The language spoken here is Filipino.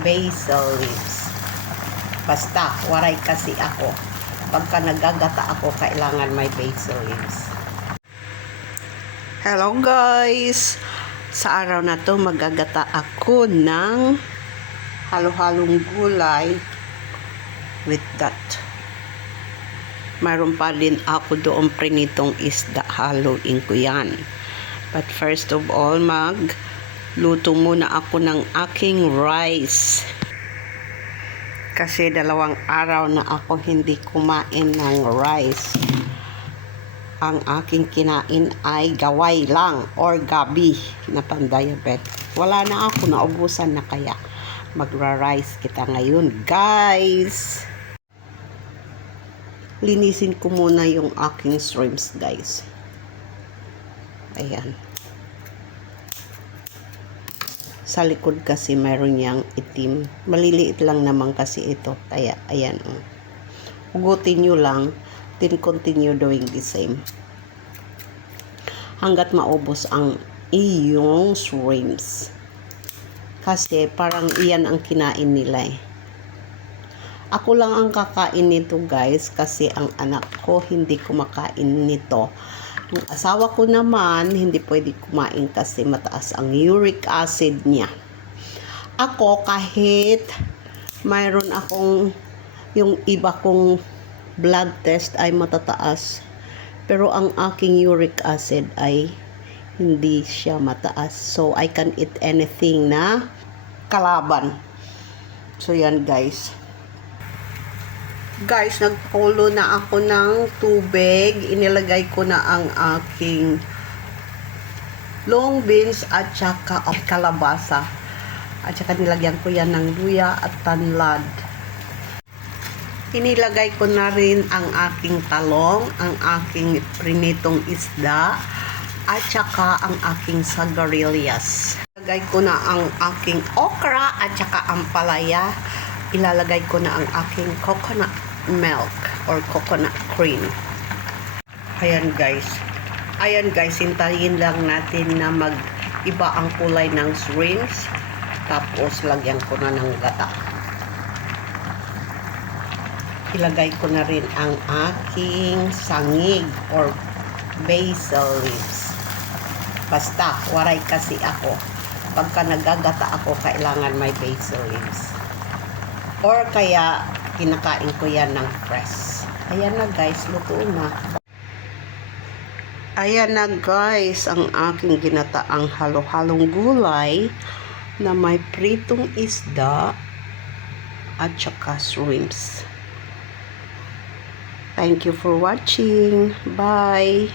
basil leaves. Basta, waray kasi ako. Pagka nagagata ako, kailangan may basil leaves. Hello guys! Sa araw na to, magagata ako ng halo-halong gulay with that. Mayroon pa din ako doon prinitong isda. Haluin ko yan. But first of all, magluto muna ako ng aking rice. Kasi 2 araw na ako hindi kumain ng rice. Ang aking kinain ay gaway lang or gabi na pan-diabetic. Wala na ako, naubusan na kaya. Magra-rice kita ngayon, guys. Linisin ko muna yung aking shrimps, guys. Ayan. Sa likod kasi mayroon niyang itim. Maliliit lang naman kasi ito. Kaya, ayan. Hugutin nyo lang. Then continue doing the same. Hanggat maubos ang iyong shrimps. Kasi parang iyan ang kinain nila eh. Ako lang ang kakain nito guys. Kasi ang anak ko hindi kumakain nito. Ang asawa ko naman, hindi pwede kumain kasi mataas ang uric acid niya. Ako, kahit mayroon akong, yung iba kong blood test ay matataas. Pero ang aking uric acid ay hindi siya mataas. So, I can eat anything na kalaban. So, yan guys. Guys, nagkulo na ako ng tubig. Inilagay ko na ang aking long beans at saka kalabasa. At saka nilagyan ko yan ng luya at tanlad. Inilagay ko na rin ang aking talong, ang aking prinitong isda, at saka ang aking sigarilyas. Ilagay ko na ang aking okra at saka ampalaya. Ilalagay ko na ang aking coconut milk or coconut cream. Ayan guys. Ayan guys, hintayin lang natin na mag-iba ang kulay ng shrimps. Tapos lagyan ko na ng gata. Ilagay ko na rin ang aking sangig or basil leaves. Basta, waray kasi ako. Pagka nagagata ako, kailangan may basil leaves. Or kaya, kinakain ko yan ng fresh. Ayan na guys, luto na. Ayan na guys, ang aking ginataang halo-halong gulay na may pritong isda at saka shrimps. Thank you for watching. Bye!